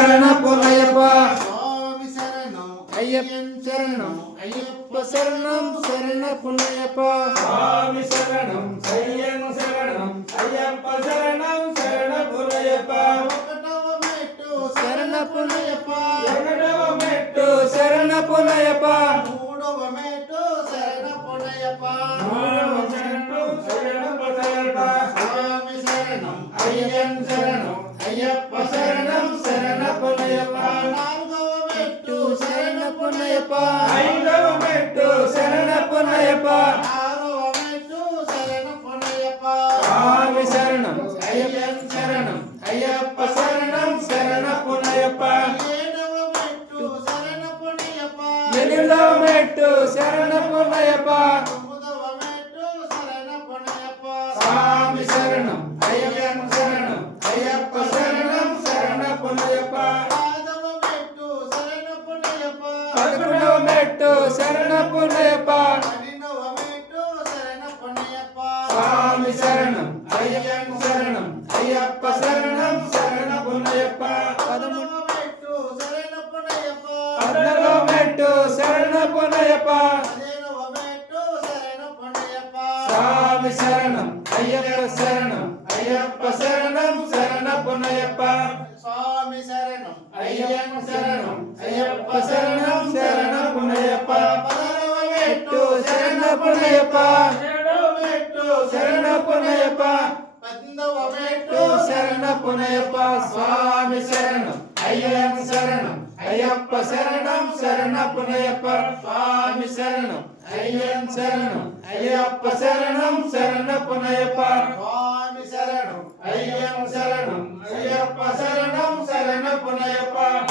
శరణపునయప్ప స్వామి శరణం అయ్యప్ప శరణం అయ్యప్ప శరణం శరణపునయప్ప స్వామి శరణం అయ్యన్ శరణం అయ్యప్ప శరణం శరణపునయప్ప ఒకటవ మెట్టు శరణపునయప్ప ఒకటవ మెట్టు శరణపునయప్ప మూడవ మెట్టు శరణపునయప్ప మూడవ మెట్టు శరణపునయప్ప స్వామి శరణం అయ్యన్ శరణం అయ్యప్ప శరణం శరణపునయప్ప నాలుగవ మెట్టు శరణపునయప్ప ఐదవ మెట్టు శరణపునయప్ప ఆరవ మెట్టు శరణపునయప్ప స్వామి శరణం అయ్యప్ప శరణం అయ్యప్ప శరణం శరణపునయప్ప ఏడవ మెట్టు శరణపునయప్ప ఎనిమిదవ మెట్టు శరణపునయప్ప తొమ్మిదవ మెట్టు శరణపునయప్ప స్వామి శరణం అయ్యప్ప శరణం అయ్యప్ప శరణం శరణపునయప్ప పదవ మెట్టు శరణపునయప్ప పదకొండవ మెట్టు శరణపునయప్ప పన్నెండవ మెట్టు శరణపునయప్ప స్వామి శరణం అయ్యప్ప శరణం అయ్యప్ప శరణం శరణపునయప్ప పదమూడవ మెట్టు శరణపునయప్ప పద్నాలుగవ మెట్టు శరణపునయప్ప పదిహేనవ మెట్టు శరణపునయప్ప స్వామి శరణం అయ్యప్ప శరణం అయ్యప్ప శరణం శరణపునయప్ప స్వామి శరణం అయ్యప్ప శరణం అయ్యప్ప శరణం శరణపునయప్ప పదవ మెట్టు శరణపునయప్ప ఏడవ మెట్టు శరణపునయప్ప పద్దెనిమిదవ మెట్టు మెట్టు శరణపునయప్ప స్వామి శరణం అయ్యప్ప శరణం అయ్యప్ప శరణం శరణపునయప్ప స్వామి శరణం అయ్యప్ప శరణం అయ్యప్ప శరణం శరణపునయప్ప స్వామి శరణం అయ్యప్ప శరణం అయ్యప్ప శరణం